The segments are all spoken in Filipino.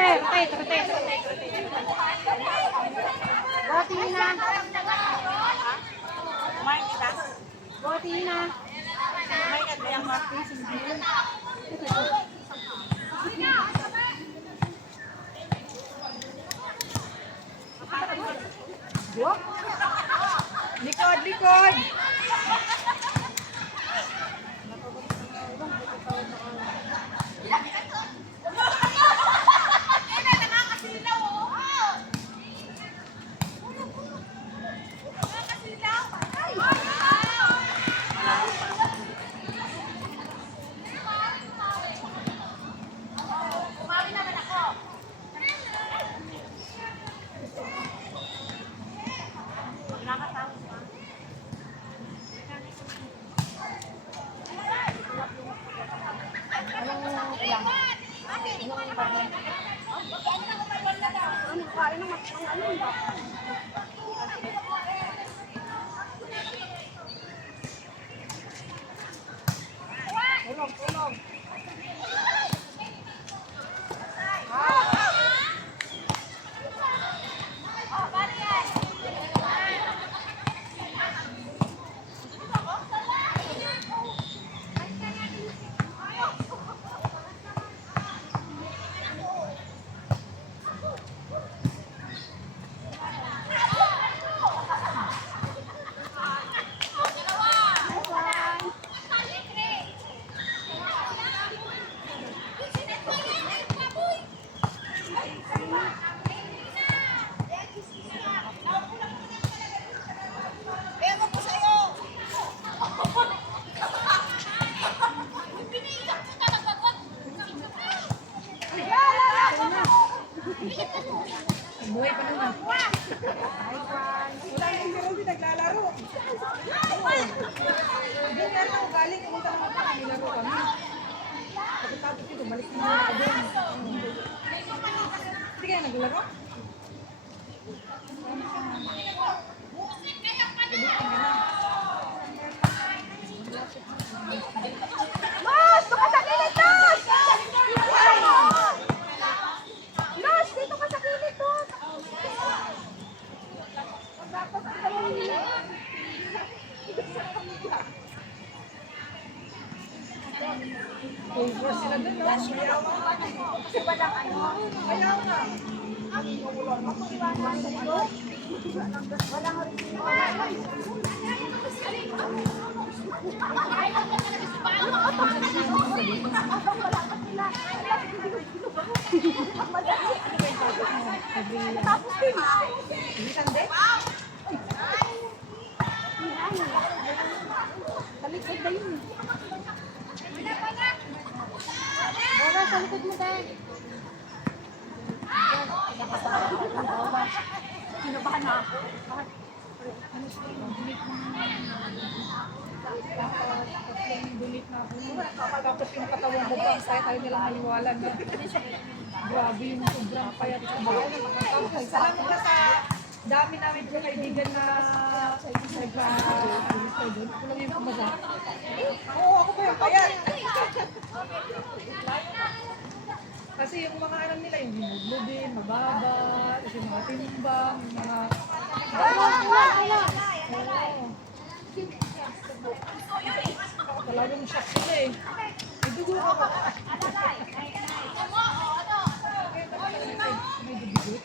Rotate. Boti na. Kumain kita. Boti na. Kumain ka yung martis. Likod. Tulong. Buhay pa naman. Wala yung hindi naglalaro. Hindi nga ako galing. Kumunta naman pa kami. Nilaro kami. Pagkatapos ito, balik na ako doon. Hindi kaya naglaro? Mas! Baka sa kilid, Mas! Mas! Dito ka sa kilid, Mas! Dapat sa kilid. Over sila dun, no? Kasi walang ano. Ayaw na. Walang tapos din. Sande? Talikod na yun. Wala, sa likod mo tayo. Kinabahan na ako. Bulit na ako. Tapos yung katawan mo pa, kaya tayo nilang maliwalan. Grabe yung sobrang payat sa bahay. Alam mo na sa dami namin yung kaibigan na nag-doon. Ako lang yung kumasa. Oo, ako pa yung payat. Kasi yung mga alam nila, yung hemoglobin, mababa, kasi yung mga timbang, yung mga... Talagang shock sila eh. May dugo ako. May dugo.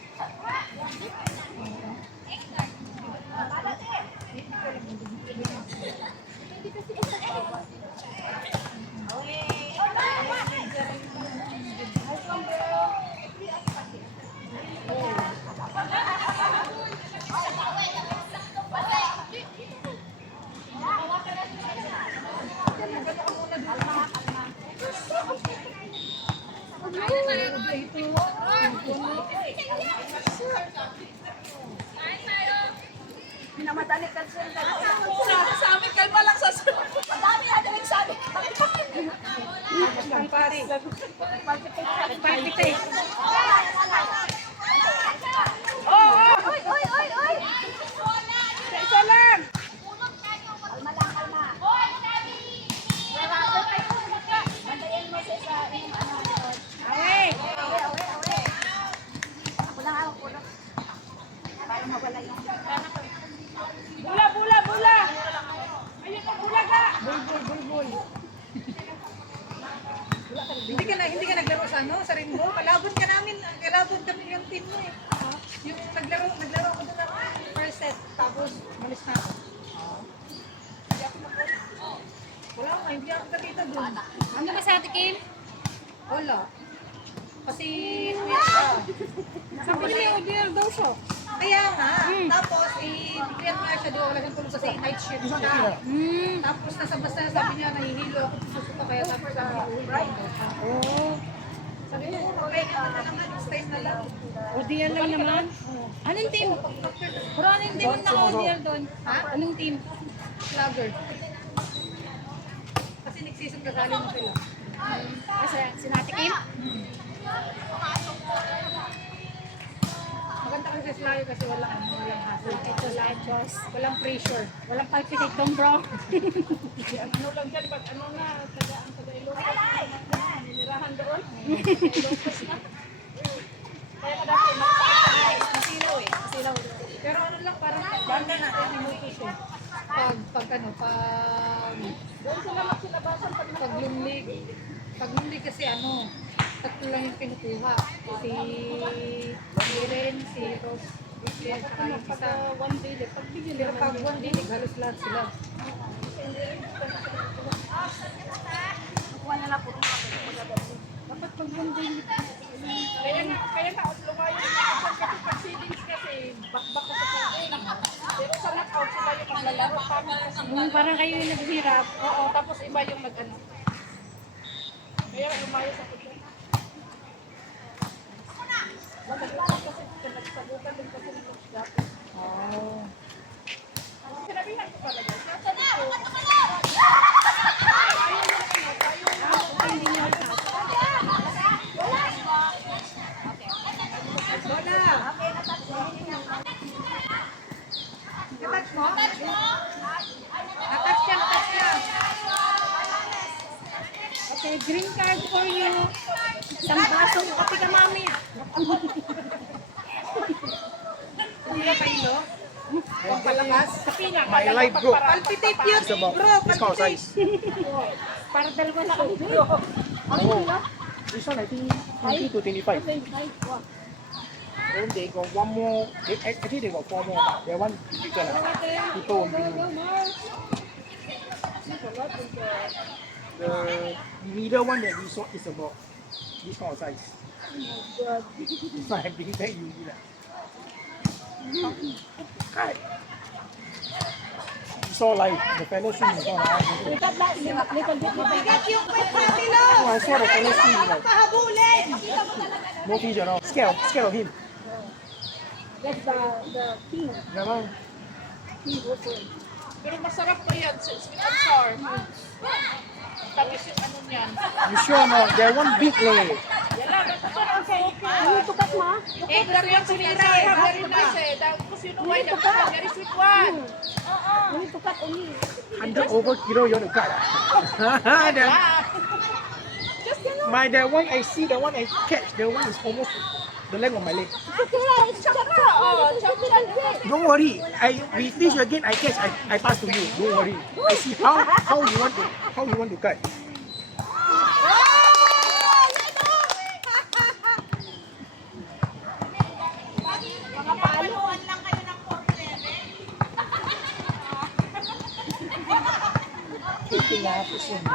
Minamadali ka siya. Sa amin, kalma lang sa sunod. Madami na din sa amin. Ang pari. Palpitate. Oy! Isa lang. Kalma lang, kalma. Bantayan mo sa isa. Away. Away. naglaro ako doon ng first set, tapos malis na ako. Hindi ako wala nga, hindi ako nakita doon. Ano ba sa Ate Kim? Wala. Kasi, kuya siya. Sabi niya, order daw siya. Kaya nga, tapos, kuya siya doon, wala siyang tulog kasi night shift siya. Tapos, nasa basta sabi niya, nahihilo ako sa susuko, kaya tapos sa Oo. sabi niya, okay, ano na lang, next time na lang. ODL lang naman. Anong team? Pero anong team ang naka-ODL doon? Ha? Anong team? Vlogger. Kasi next season kasali mo sila. Kasi si Ate Kim? Maganda kasi sa Slayo kasi walang hassle. Ito live boss. Walang pressure. Walang palpitate dong bro. Ano lang dyan, pag ano na, ang taga-ilong. Nilirahan doon. Kaya kadati, masilaw eh. Masilaw. Pero ano lang, parang banda na, minutos eh. Pag doon sila magsilabasan pag lumlig. Pag lumlig kasi ano, tatlo lang yung kinukuha. Si Irene, si Rose, si saka yung isa. One day, pag bigyan Pero pag one day, halos lahat sila. Kuha na lang po dapat pag one day, Kaya na-outlaw nga yung kasi pag seedings kasi, bakbak ko sa kanya. Pero sa knockout sila yung maglalaro. parang kayo yung naghirap. Oo, tapos iba yung nag-ano. Kaya lumayos ako dyan. Magkakita kasi nagsagutan din kasi ng dati. Oh. Sinabihan ko pala dyan. Sabi ko, Lola! Natouch mo? Natouch siya, natouch siya. Okay, green card for you. Isang basong kape ka mami. Hindi na kayo, no? Pagpalakas? Kapi nga. My life group Palpitate yun, is about bro. this kind of size. Para dalawa na kami bro. Oh, this one I think 20 to 25. Then they got one more. I think they got four more. But that one is bigger. People will be. The middle one that we saw is about this kind of size. It's not big that you eat. Right. You saw like the fellow swing is not like. Little bit na Oh, I saw the fellow swing like no fish at all. Scared of him. That's the king. Never. Pero masarap pa yan, sweet and sour. Tapos yung ano niyan. You sure or not? That one big leh. Ano tukat ma? Eh, dari yung sinira eh. Very nice eh. Tapos you know why the very sweet one. Ano tukat uli? 100 over kilo you want to cut? That one I see, the one I catch, the one is almost the length of my leg. Don't worry, we fish again, I catch, I pass to you. Don't worry. I see how you want to cut. Tinapos yun.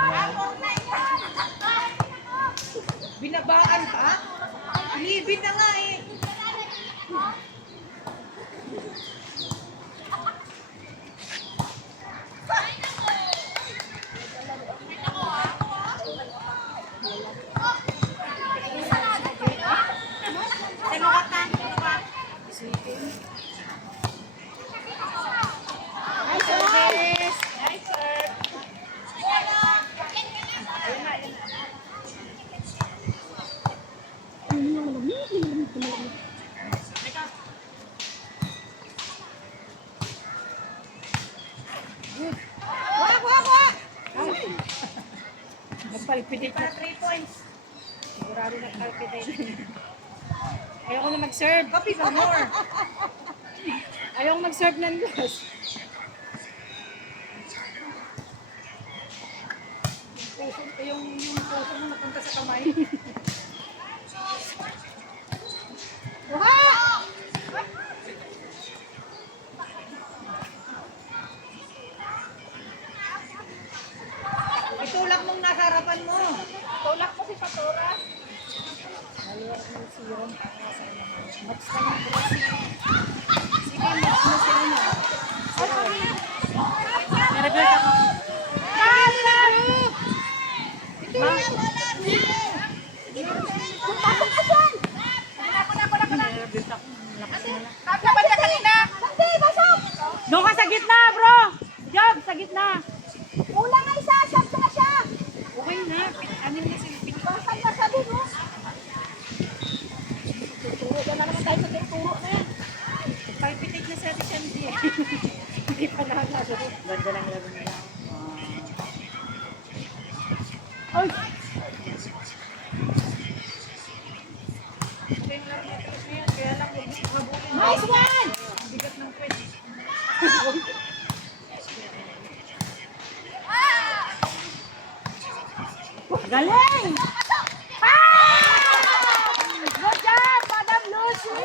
Binabaan pa? Alibin na nga eh. Nagpalpitate na 3 points. Sigurado nagpalpitate. Ayoko na mag-serve. Copy for more. Ayoko mag-serve ng glass. Yung puso mo napunta sa kamay. Match ka ng bro. Sige, match mo sila na. Merebel ka mo. Doon ka sa gitna, bro! Job, sa gitna! Kulang nga isa, shot ko na siya. Okay na, anim na sila. Basan na sabi mo. Tuturo ka na naman tayo sa tuturo na yan. Palpitate na sa atin siya, hindi. Hindi pa nakalaro. Ganda lang laro nila. Ay! Kaya lang, habulin. Nice one! Ang bigat ng pwede. Galing! Good job, Madam Lucy!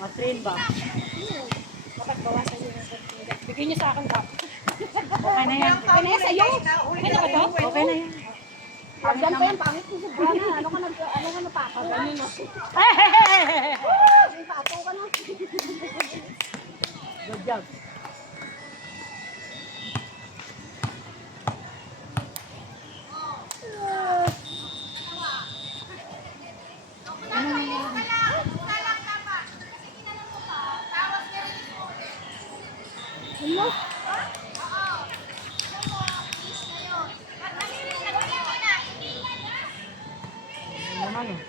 Matrain ba? Dapat bawasan niyo ng sentida. Bigyan niyo sa akin cup. Okay na yan. Okay na yan sa'yo. Okay na ba to? Okay na yan. Pagdan pa yan, pangit mo sa brana. Ano ka napapa? Ganun na. Pato ka na. Good job. Ano? Naman oh.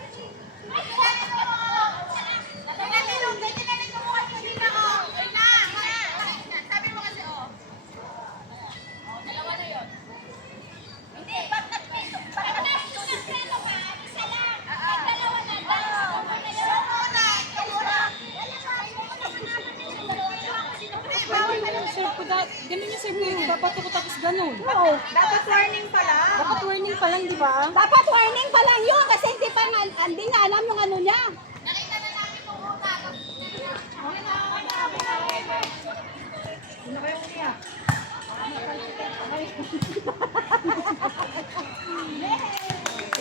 Ganun yung serve ko. Dapat ako tapos ganun. Oo. Dapat warning pa lang, di ba? Dapat warning pa lang yun kasi hindi niya alam yung ano niya. Ano kayo umiyak?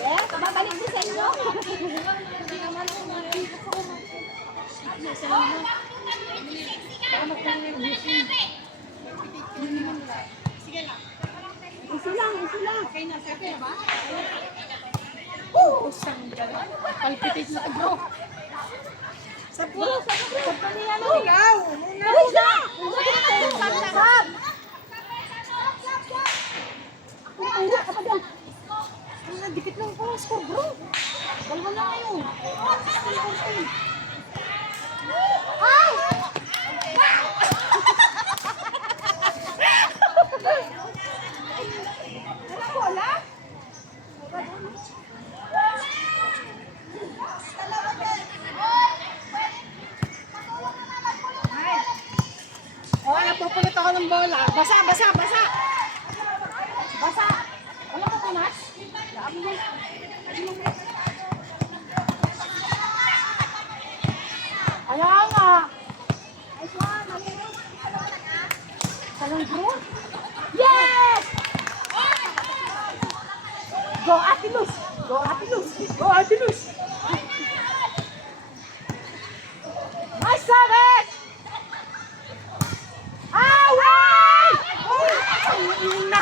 Yeah, babalik si Senyo. Isi lang. Okay na, sir. Ba? Palpitate na bro. Sabi niya no. Ikaw! Uy, na! Sab! Uy, kapag yan. Dikit lang po, score bro. Dalawa na kayo. Ay! Wala? Oh, napupulot ako ng bola. Basa! Wala ka tunas? Dami yan. Kaya nga. Nice one, malinis. Salon bro? Yes! Go Atilus! Nice service! Away! Na.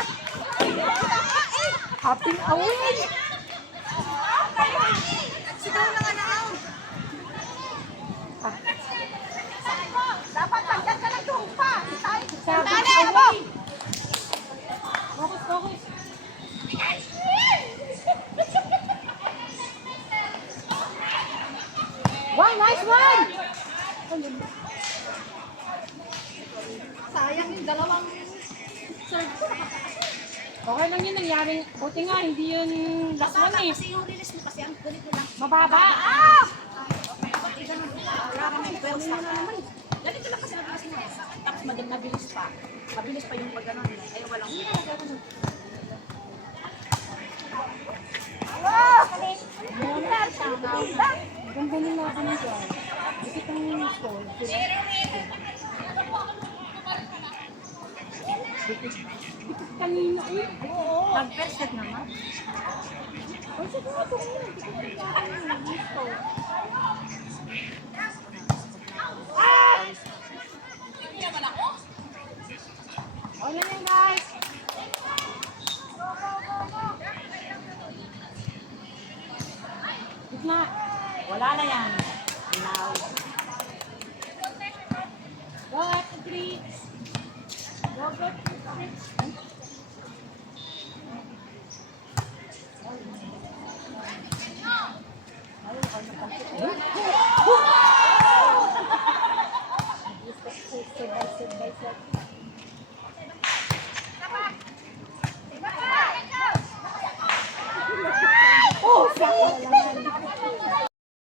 Happy away. Sigaw na nga na out. Dapat pagkat ka ng tumpa. Tandaan na mo! Focus. Wow, nice one! Sayang yung dalawang serve ko. Okay lang yun nangyari. Buti nga, hindi yun last one eh. Kasi yung release mo kasi ang ganito lang. Mababa. Ah! Wala ka may bells na naman. Ganito lang kasi mabilis mo. Tapos mabilis pa. Mabilis pa yung pag-ganon. Ay, walang wow! Ganda nung natin ng dyan. Dikit ang stone. Kanina eh. Nag-perfect naman. Wala na yan, guys. Gitna. Wala na yan. Now. Go at the trees. Go at the trees. Step by step.